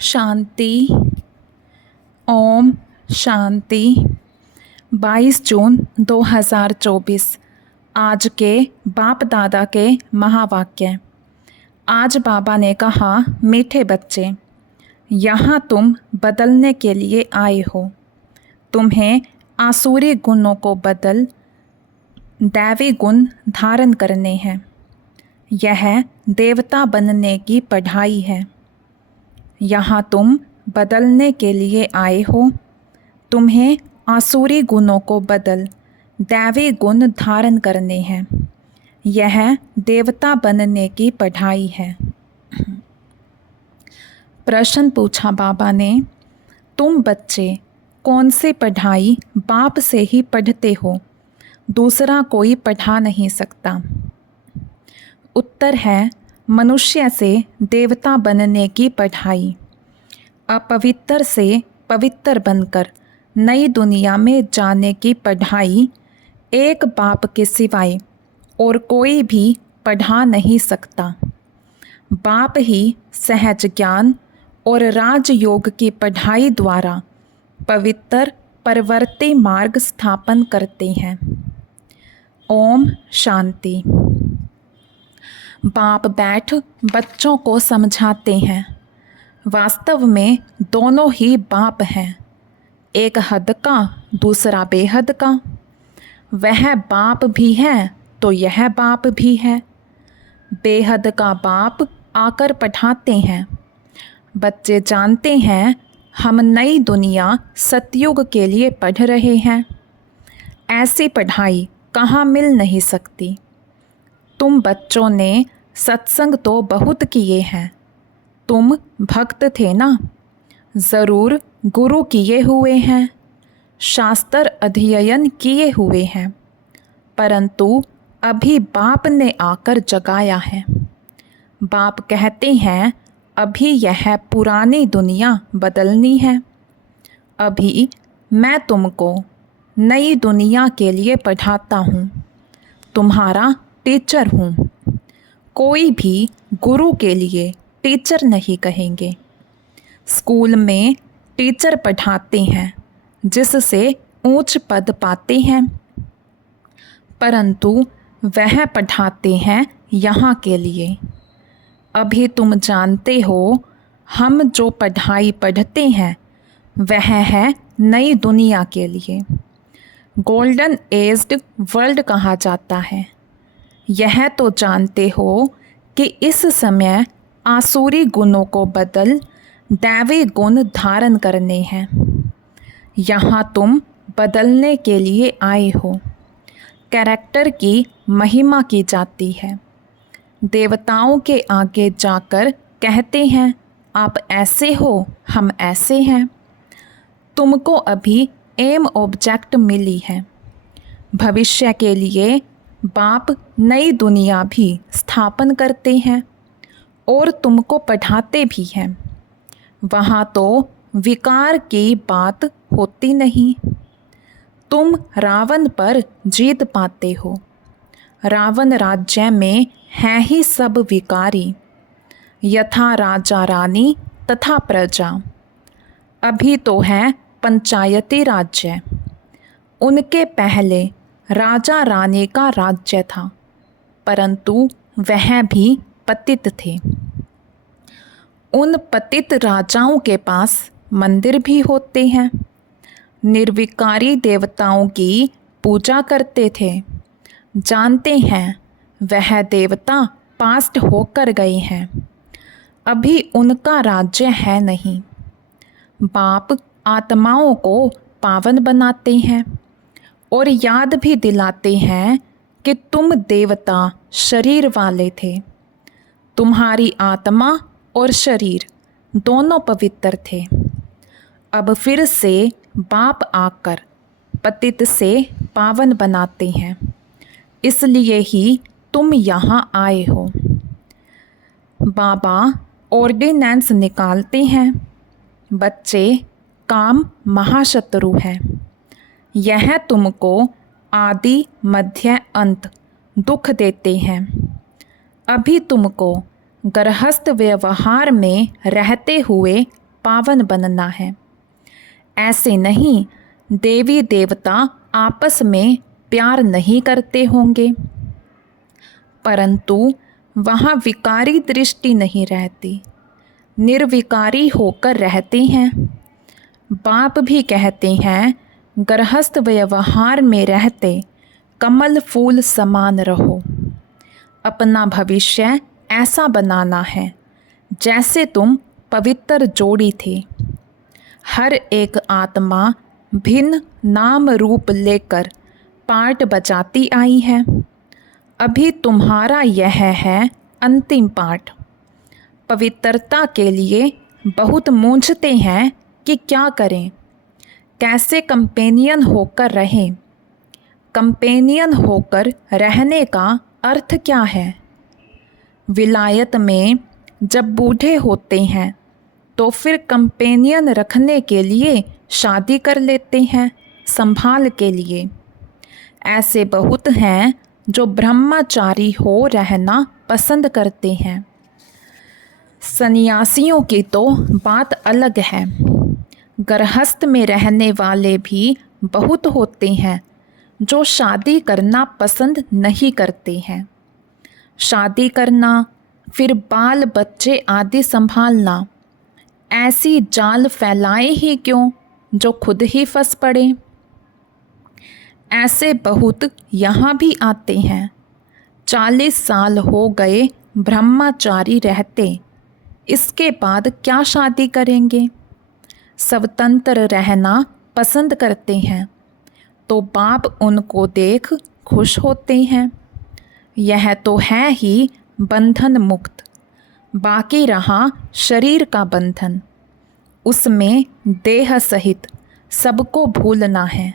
शांति। ओम शांति। 22 जून 2024। आज के बाप दादा के महावाक्य। आज बाबा ने कहा, मीठे बच्चे, यहाँ तुम बदलने के लिए आए हो। तुम्हें आसुरी गुणों को बदल दैवी गुण धारण करने हैं। यह देवता बनने की पढ़ाई है। यहाँ तुम बदलने के लिए आए हो। तुम्हें आसुरी गुणों को बदल दैवी गुण धारण करने हैं। यह देवता बनने की पढ़ाई है। प्रश्न पूछा बाबा ने, तुम बच्चे कौन सी पढ़ाई बाप से ही पढ़ते हो, दूसरा कोई पढ़ा नहीं सकता। उत्तर है, मनुष्य से देवता बनने की पढ़ाई। अपवित्र से पवित्र बनकर नई दुनिया में जाने की पढ़ाई एक बाप के सिवाय और कोई भी पढ़ा नहीं सकता। बाप ही सहज ज्ञान और राजयोग की पढ़ाई द्वारा पवित्र परवर्ती मार्ग स्थापन करते हैं। ओम शांति। बाप बैठ बच्चों को समझाते हैं। वास्तव में दोनों ही बाप हैं, एक हद का, दूसरा बेहद का। वह बाप भी है तो यह बाप भी है। बेहद का बाप आकर पढ़ाते हैं। बच्चे जानते हैं हम नई दुनिया सतयुग के लिए पढ़ रहे हैं। ऐसी पढ़ाई कहाँ मिल नहीं सकती। तुम बच्चों ने सत्संग तो बहुत किए हैं। तुम भक्त थे ना, ज़रूर गुरु किए हुए हैं, शास्त्र अध्ययन किए हुए हैं, परंतु अभी बाप ने आकर जगाया है। बाप कहते हैं, अभी यह पुरानी दुनिया बदलनी है। अभी मैं तुमको नई दुनिया के लिए पढ़ाता हूँ, तुम्हारा टीचर हूँ। कोई भी गुरु के लिए टीचर नहीं कहेंगे। स्कूल में टीचर पढ़ाते हैं जिससे ऊंच पद पाते हैं, परंतु वह पढ़ाते हैं यहाँ के लिए। अभी तुम जानते हो हम जो पढ़ाई पढ़ते हैं वह है नई दुनिया के लिए। गोल्डन एज्ड वर्ल्ड कहा जाता है। यह तो जानते हो कि इस समय आसुरी गुणों को बदल दैवी गुण धारण करने हैं। यहाँ तुम बदलने के लिए आए हो। कैरेक्टर की महिमा की जाती है। देवताओं के आगे जाकर कहते हैं, आप ऐसे हो, हम ऐसे हैं। तुमको अभी एम ऑब्जेक्ट मिली है। भविष्य के लिए बाप नई दुनिया भी स्थापन करते हैं और तुमको पढ़ाते भी हैं। वहाँ तो विकार की बात होती नहीं। तुम रावण पर जीत पाते हो। रावण राज्य में हैं ही सब विकारी, यथा राजा रानी तथा प्रजा। अभी तो है पंचायती राज्य। उनके पहले राजा रानी का राज्य था, परंतु वह भी पतित थे। उन पतित राजाओं के पास मंदिर भी होते हैं। निर्विकारी देवताओं की पूजा करते थे। जानते हैं वह देवता पास्ट होकर गए हैं। अभी उनका राज्य है नहीं। बाप आत्माओं को पावन बनाते हैं और याद भी दिलाते हैं कि तुम देवता शरीर वाले थे। तुम्हारी आत्मा और शरीर दोनों पवित्र थे। अब फिर से बाप आकर पतित से पावन बनाते हैं। इसलिए ही तुम यहाँ आए हो। बाबा ऑर्डिनेंस निकालते हैं। बच्चे, काम महाशत्रु है। यह तुमको आदि मध्य अंत दुख देते हैं। अभी तुमको गृहस्थ व्यवहार में रहते हुए पावन बनना है। ऐसे नहीं, देवी देवता आपस में प्यार नहीं करते होंगे, परंतु वहाँ विकारी दृष्टि नहीं रहती, निर्विकारी होकर रहते हैं। बाप भी कहते हैं, गृहस्थ व्यवहार में रहते कमल फूल समान रहो। अपना भविष्य ऐसा बनाना है जैसे तुम पवित्र जोड़ी थे। हर एक आत्मा भिन्न नाम रूप लेकर पार्ट बजाती आई है। अभी तुम्हारा यह है अंतिम पाठ। पवित्रता के लिए बहुत मूंझते हैं कि क्या करें, कैसे कंपेनियन होकर रहें। कंपेनियन होकर रहने का अर्थ क्या है? विलायत में जब बूढ़े होते हैं तो फिर कंपेनियन रखने के लिए शादी कर लेते हैं, संभाल के लिए। ऐसे बहुत हैं जो ब्रह्मचारी हो रहना पसंद करते हैं। सन्यासियों की तो बात अलग है। गृहस्थ में रहने वाले भी बहुत होते हैं जो शादी करना पसंद नहीं करते हैं। शादी करना, फिर बाल बच्चे आदि संभालना, ऐसी जाल फैलाए ही क्यों जो खुद ही फंस पड़े। ऐसे बहुत यहाँ भी आते हैं। 40 साल हो गए ब्रह्मचारी रहते, इसके बाद क्या शादी करेंगे। स्वतंत्र रहना पसंद करते हैं तो बाप उनको देख खुश होते हैं। यह तो है ही बंधन मुक्त। बाकी रहा शरीर का बंधन, उसमें देह सहित सबको भूलना है।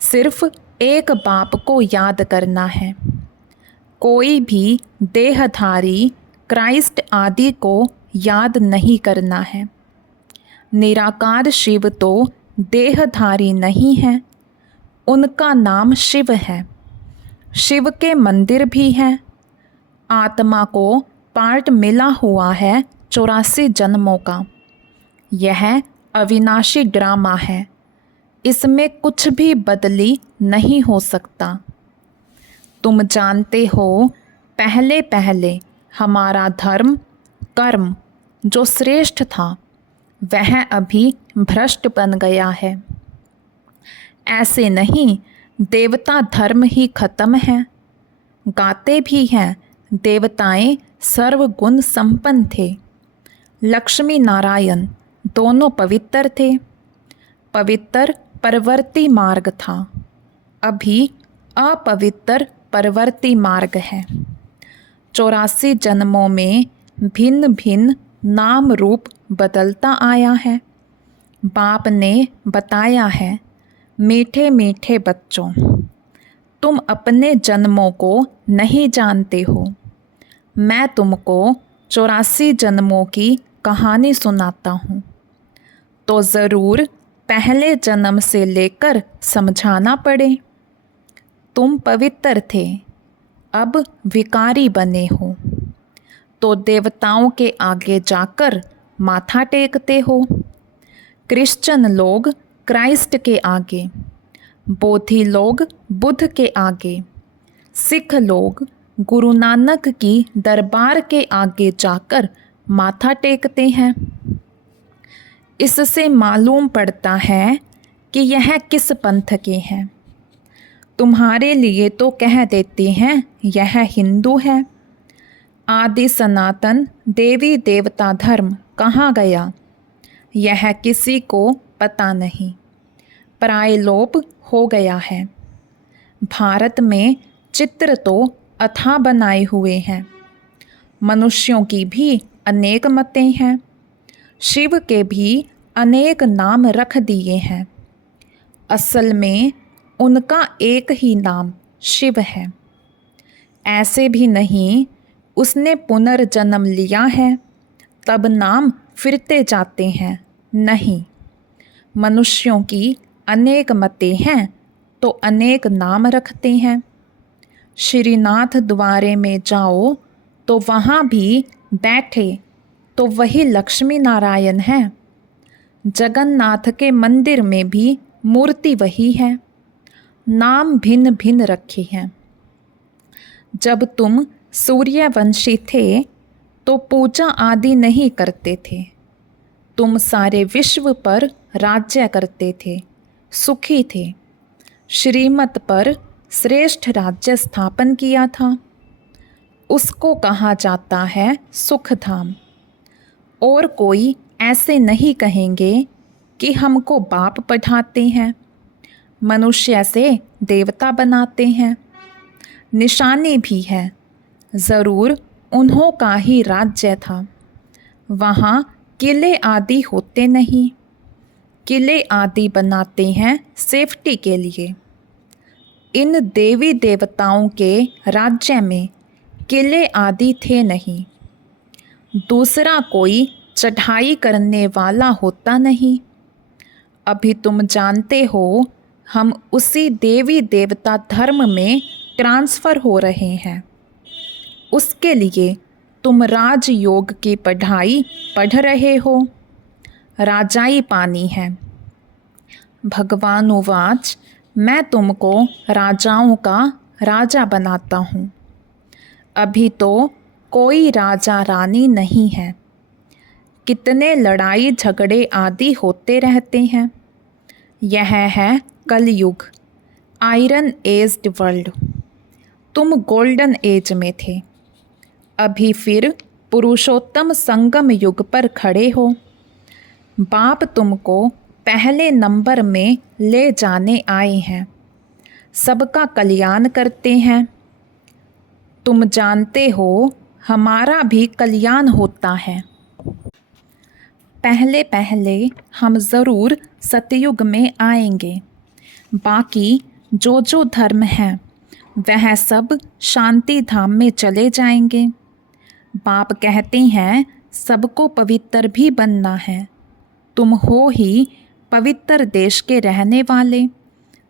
सिर्फ एक बाप को याद करना है। कोई भी देहधारी क्राइस्ट आदि को याद नहीं करना है। निराकार शिव तो देहधारी नहीं है, उनका नाम शिव है। शिव के मंदिर भी हैं। आत्मा को पार्ट मिला हुआ है 84 जन्मों का। यह अविनाशी ड्रामा है, इसमें कुछ भी बदली नहीं हो सकता। तुम जानते हो, पहले पहले हमारा धर्म कर्म जो श्रेष्ठ था वह अभी भ्रष्ट बन गया है। ऐसे नहीं, देवता धर्म ही खत्म है। गाते भी हैं, देवताएं सर्वगुण संपन्न थे। लक्ष्मी नारायण दोनों पवित्र थे। पवित्र परवर्ती मार्ग था, अभी अपवित्र परवर्ती मार्ग है। 84 जन्मों में भिन्न भिन्न नाम रूप बदलता आया है। बाप ने बताया है, मीठे मीठे बच्चों, तुम अपने जन्मों को नहीं जानते हो। मैं तुमको 84 जन्मों की कहानी सुनाता हूँ, तो ज़रूर पहले जन्म से लेकर समझाना पड़े। तुम पवित्र थे, अब विकारी बने हो, तो देवताओं के आगे जाकर माथा टेकते हो। क्रिश्चियन लोग क्राइस्ट के आगे, बोधि लोग बुद्ध के आगे, सिख लोग गुरु नानक की दरबार के आगे जाकर माथा टेकते हैं। इससे मालूम पड़ता है कि यह किस पंथ के हैं। तुम्हारे लिए तो कह देते हैं यह हिंदू है। आदि सनातन देवी देवता धर्म कहाँ गया, यह किसी को पता नहीं, प्रायलोप हो गया है। भारत में चित्र तो अथाह बनाए हुए हैं। मनुष्यों की भी अनेक मतें हैं। शिव के भी अनेक नाम रख दिए हैं। असल में उनका एक ही नाम शिव है। ऐसे भी नहीं उसने पुनर्जन्म लिया है तब नाम फिरते जाते हैं, नहीं। मनुष्यों की अनेक मतें हैं तो अनेक नाम रखते हैं। श्रीनाथ द्वारे में जाओ तो वहाँ भी बैठे तो वही लक्ष्मी नारायण हैं। जगन्नाथ के मंदिर में भी मूर्ति वही है, नाम भिन्न भिन्न रखे हैं। जब तुम सूर्यवंशी थे तो पूजा आदि नहीं करते थे। तुम सारे विश्व पर राज्य करते थे, सुखी थे। श्रीमत पर श्रेष्ठ राज्य स्थापन किया था। उसको कहा जाता है सुखधाम। और कोई ऐसे नहीं कहेंगे कि हमको बाप पढ़ाते हैं, मनुष्य से देवता बनाते हैं। निशानी भी है, ज़रूर उन्हों का ही राज्य था। वहाँ किले आदि होते नहीं। किले आदि बनाते हैं सेफ्टी के लिए। इन देवी देवताओं के राज्य में किले आदि थे नहीं। दूसरा कोई चढ़ाई करने वाला होता नहीं। अभी तुम जानते हो हम उसी देवी देवता धर्म में ट्रांसफ़र हो रहे हैं। उसके लिए तुम राजयोग की पढ़ाई पढ़ रहे हो। राजाई पानी है। भगवान उवाच, मैं तुमको राजाओं का राजा बनाता हूँ। अभी तो कोई राजा रानी नहीं है। कितने लड़ाई झगड़े आदि होते रहते हैं। यह है कलयुग, आयरन एज्ड वर्ल्ड। तुम गोल्डन एज में थे। अभी फिर पुरुषोत्तम संगम युग पर खड़े हो। बाप तुमको पहले नंबर में ले जाने आए हैं। सबका कल्याण करते हैं। तुम जानते हो हमारा भी कल्याण होता है। पहले पहले हम ज़रूर सतयुग में आएंगे। बाकी जो जो धर्म है वह सब शांति धाम में चले जाएंगे। बाप कहते हैं सबको पवित्र भी बनना है। तुम हो ही पवित्र देश के रहने वाले,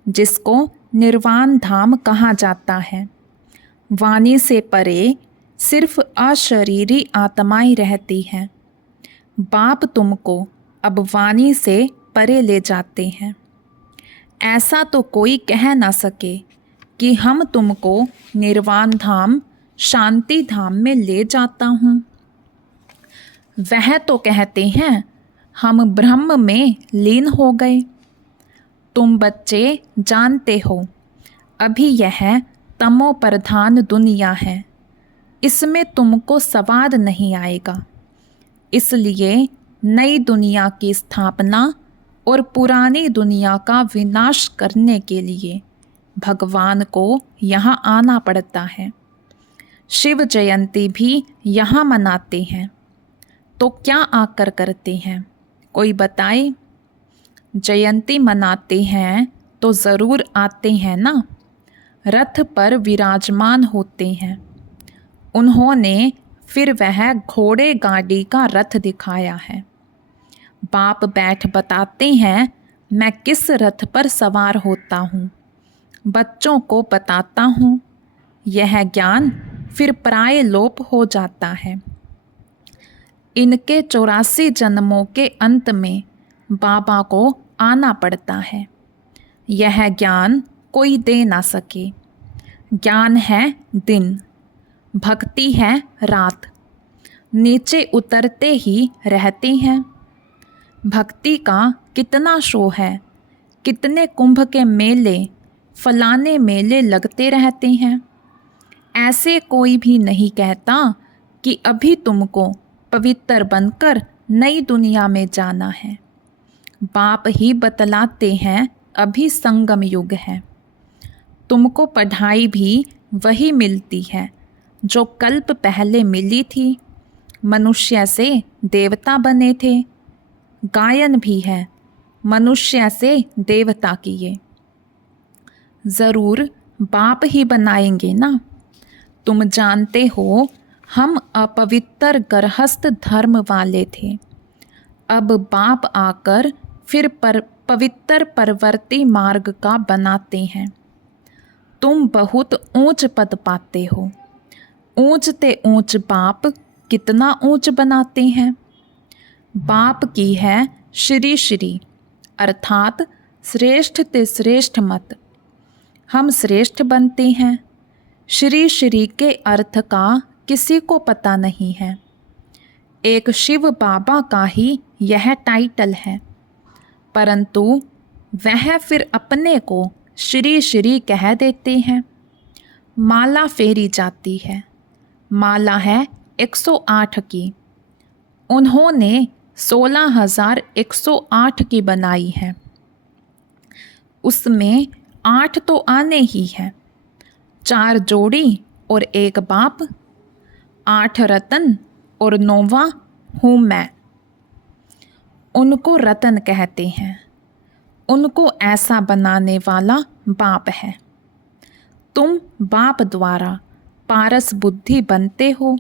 जिसको निर्वाण धाम कहा जाता है। वाणी से परे सिर्फ अशरीरी आत्माएं रहती हैं। बाप तुमको अब वाणी से परे ले जाते हैं। ऐसा तो कोई कह ना सके कि हम तुमको निर्वाण धाम, शांति धाम में ले जाता हूँ। वह तो कहते हैं हम ब्रह्म में लीन हो गए। तुम बच्चे जानते हो अभी यह तमो प्रधान दुनिया है। इसमें तुमको स्वाद नहीं आएगा। इसलिए नई दुनिया की स्थापना और पुरानी दुनिया का विनाश करने के लिए भगवान को यहाँ आना पड़ता है। शिव जयंती भी यहाँ मनाते हैं। तो क्या आकर करते हैं, कोई बताए? जयंती मनाते हैं तो ज़रूर आते हैं ना। रथ पर विराजमान होते हैं। उन्होंने फिर वह घोड़े गाड़ी का रथ दिखाया है। बाप बैठ बताते हैं मैं किस रथ पर सवार होता हूँ। बच्चों को बताता हूँ। यह ज्ञान फिर प्राय लोप हो जाता है। इनके 84 जन्मों के अंत में बाबा को आना पड़ता है। यह ज्ञान कोई दे ना सके। ज्ञान है दिन, भक्ति है रात। नीचे उतरते ही रहते हैं। भक्ति का कितना शो है। कितने कुंभ के मेले, फलाने मेले लगते रहते हैं। ऐसे कोई भी नहीं कहता कि अभी तुमको पवित्र बनकर नई दुनिया में जाना है। बाप ही बतलाते हैं अभी संगम युग है। तुमको पढ़ाई भी वही मिलती है जो कल्प पहले मिली थी। मनुष्य से देवता बने थे। गायन भी है, मनुष्य से देवता किए। ज़रूर बाप ही बनाएंगे ना। तुम जानते हो हम अपवित्र गृहस्थ धर्म वाले थे। अब बाप आकर फिर पवित्र परवर्ती मार्ग का बनाते हैं। तुम बहुत ऊंच पद पाते हो। ऊंचते ऊंच बाप कितना ऊंच बनाते हैं। बाप की है श्री श्री अर्थात श्रेष्ठ ते श्रेष्ठ मत। हम श्रेष्ठ बनते हैं। श्री श्री के अर्थ का किसी को पता नहीं है। एक शिव बाबा का ही यह टाइटल है, परंतु वह फिर अपने को श्री श्री कह देते हैं। माला फेरी जाती है। माला है 108 की। उन्होंने 16,108 की बनाई है। उसमें 8 तो आने ही हैं, 4 जोड़ी और 1 बाप, 8 रतन और 9वां हूँ मैं। उनको रतन कहते हैं। उनको ऐसा बनाने वाला बाप है। तुम बाप द्वारा पारस बुद्धि बनते हो।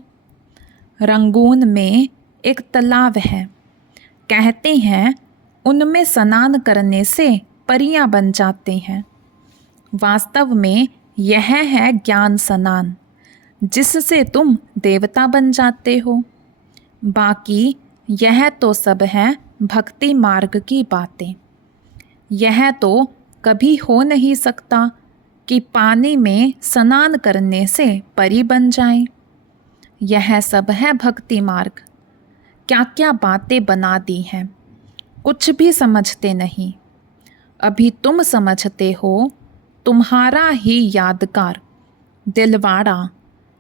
रंगून में एक तालाब है। कहते हैं उनमें स्नान करने से परियां बन जाते हैं। वास्तव में यह है ज्ञान स्नान, जिससे तुम देवता बन जाते हो। बाकी यह तो सब है भक्ति मार्ग की बातें। यह तो कभी हो नहीं सकता कि पानी में स्नान करने से परी बन जाए। यह सब है भक्ति मार्ग। क्या क्या बातें बना दी हैं, कुछ भी समझते नहीं। अभी तुम समझते हो। तुम्हारा ही यादगार दिलवाड़ा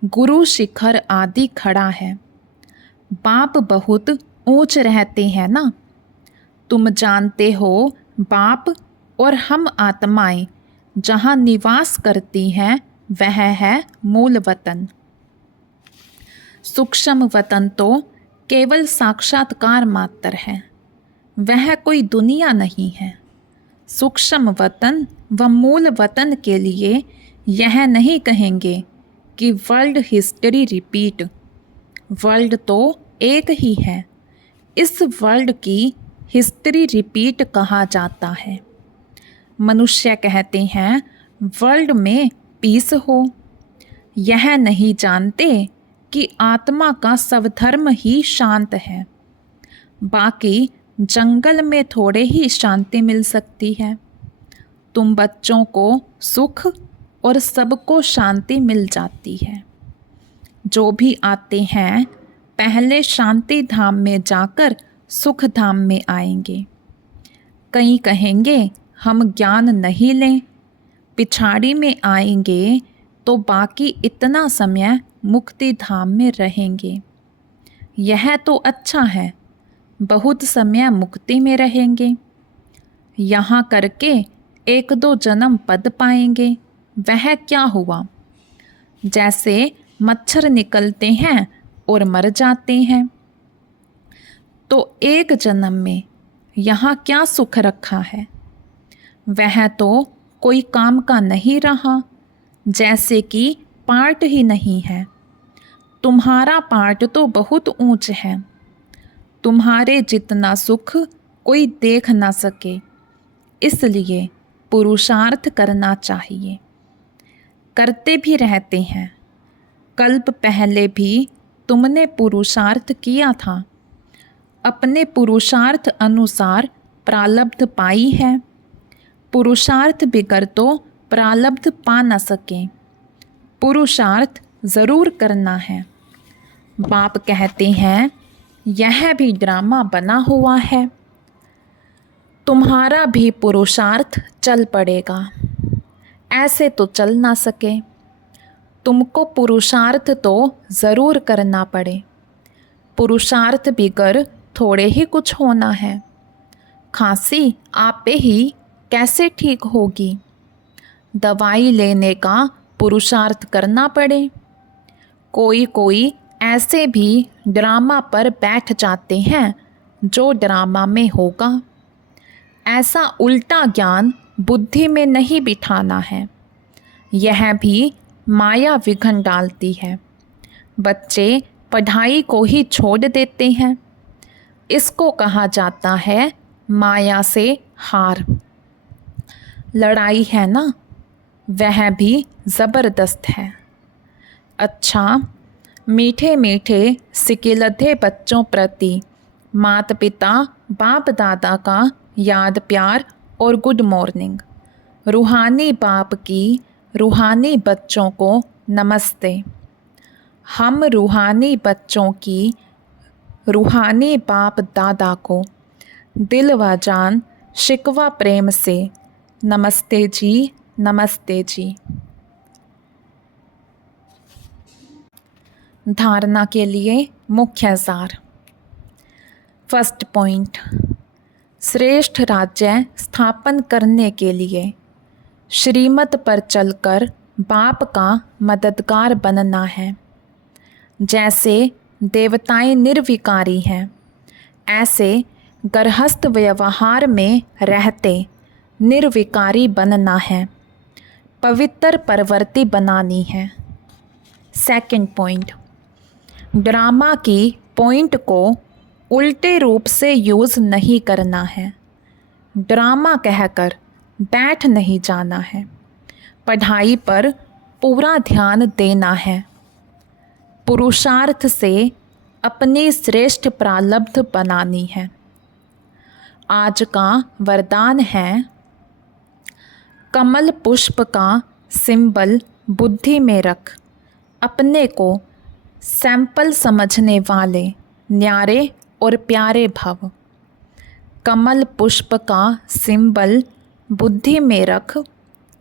गुरु शिखर आदि खड़ा है। बाप बहुत ऊंच रहते हैं ना। तुम जानते हो बाप और हम आत्माएं जहाँ निवास करती हैं वह है मूल वतन। सूक्ष्म वतन तो केवल साक्षात्कार मात्र है, वह कोई दुनिया नहीं है। सूक्ष्म वतन व मूल वतन के लिए यह नहीं कहेंगे कि वर्ल्ड हिस्ट्री रिपीट। वर्ल्ड तो एक ही है। इस वर्ल्ड की हिस्ट्री रिपीट कहा जाता है। मनुष्य कहते हैं वर्ल्ड में पीस हो। यह नहीं जानते कि आत्मा का स्वधर्म ही शांत है। बाकी जंगल में थोड़े ही शांति मिल सकती है। तुम बच्चों को सुख और सबको शांति मिल जाती है। जो भी आते हैं पहले शांति धाम में जाकर सुख धाम में आएंगे। कई कहेंगे हम ज्ञान नहीं लें, पिछाड़ी में आएंगे तो बाकी इतना समय मुक्ति धाम में रहेंगे। यह तो अच्छा है, बहुत समय मुक्ति में रहेंगे। यहाँ करके 1-2 जन्म पद पाएंगे। वह क्या हुआ? जैसे मच्छर निकलते हैं और मर जाते हैं। तो 1 जन्म में यहाँ क्या सुख रखा है? वह तो कोई काम का नहीं रहा, जैसे कि पार्ट ही नहीं है। तुम्हारा पार्ट तो बहुत ऊंच है। तुम्हारे जितना सुख कोई देख ना सके, इसलिए पुरुषार्थ करना चाहिए। करते भी रहते हैं। कल्प पहले भी तुमने पुरुषार्थ किया था। अपने पुरुषार्थ अनुसार प्रारब्ध पाई है। पुरुषार्थ बिगर तो प्रारब्ध पा न सके। पुरुषार्थ ज़रूर करना है। बाप कहते हैं यह भी ड्रामा बना हुआ है। तुम्हारा भी पुरुषार्थ चल पड़ेगा। ऐसे तो चल ना सके। तुमको पुरुषार्थ तो ज़रूर करना पड़े। पुरुषार्थ बिगर थोड़े ही कुछ होना है। खांसी आपे ही कैसे ठीक होगी? दवाई लेने का पुरुषार्थ करना पड़े। कोई कोई ऐसे भी ड्रामा पर बैठ जाते हैं जो ड्रामा में होगा। ऐसा उल्टा ज्ञान बुद्धि में नहीं बिठाना है। यह भी माया विघन डालती है। बच्चे पढ़ाई को ही छोड़ देते हैं। इसको कहा जाता है माया से हार। लड़ाई है ना, वह भी ज़बरदस्त है। अच्छा, मीठे मीठे सिकिलधे बच्चों प्रति माता पिता बाप दादा का याद प्यार और गुड मॉर्निंग। रूहानी बाप की रूहानी बच्चों को नमस्ते। हम रूहानी बच्चों की रूहानी बाप दादा को दिल व जान शिकवा प्रेम से नमस्ते जी, नमस्ते जी। धारणा के लिए मुख्य सार। फर्स्ट पॉइंट, श्रेष्ठ राज्य स्थापन करने के लिए श्रीमत पर चलकर बाप का मददगार बनना है। जैसे देवताएं निर्विकारी हैं, ऐसे गृहस्थ व्यवहार में रहते निर्विकारी बनना है, पवित्र प्रवृत्ति बनानी है। सेकंड पॉइंट, ड्रामा की पॉइंट को उल्टे रूप से यूज़ नहीं करना है। ड्रामा कहकर बैठ नहीं जाना है, पढ़ाई पर पूरा ध्यान देना है। पुरुषार्थ से अपनी श्रेष्ठ प्रारब्ध बनानी है। आज का वरदान है, कमल पुष्प का सिंबल बुद्धि में रख, अपने को सैंपल समझने वाले न्यारे और प्यारे भव। कमल पुष्प का सिंबल बुद्धि में रख,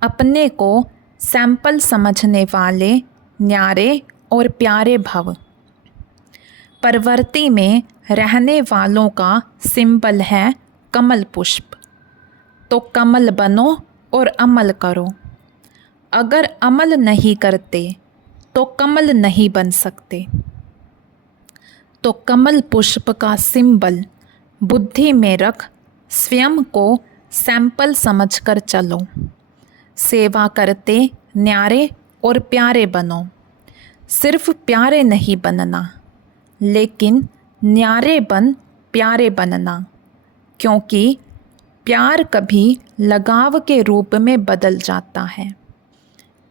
अपने को सैंपल समझने वाले न्यारे और प्यारे भव। प्रवृत्ति में रहने वालों का सिंबल है कमल पुष्प। तो कमल बनो और अमल करो। अगर अमल नहीं करते तो कमल नहीं बन सकते। तो कमल पुष्प का सिंबल बुद्धि में रख, स्वयं को सैंपल समझकर चलो। सेवा करते न्यारे और प्यारे बनो। सिर्फ प्यारे नहीं बनना, लेकिन न्यारे बन प्यारे बनना, क्योंकि प्यार कभी लगाव के रूप में बदल जाता है।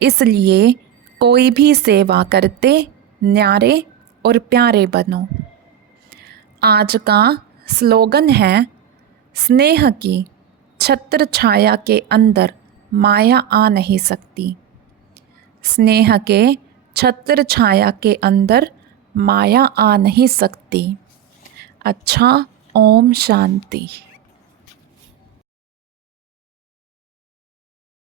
इसलिए कोई भी सेवा करते न्यारे और प्यारे बनो। आज का स्लोगन है, स्नेह की छत्र छाया के अंदर माया आ नहीं सकती। स्नेह के छत्र छाया के अंदर माया आ नहीं सकती। अच्छा, ओम शांति।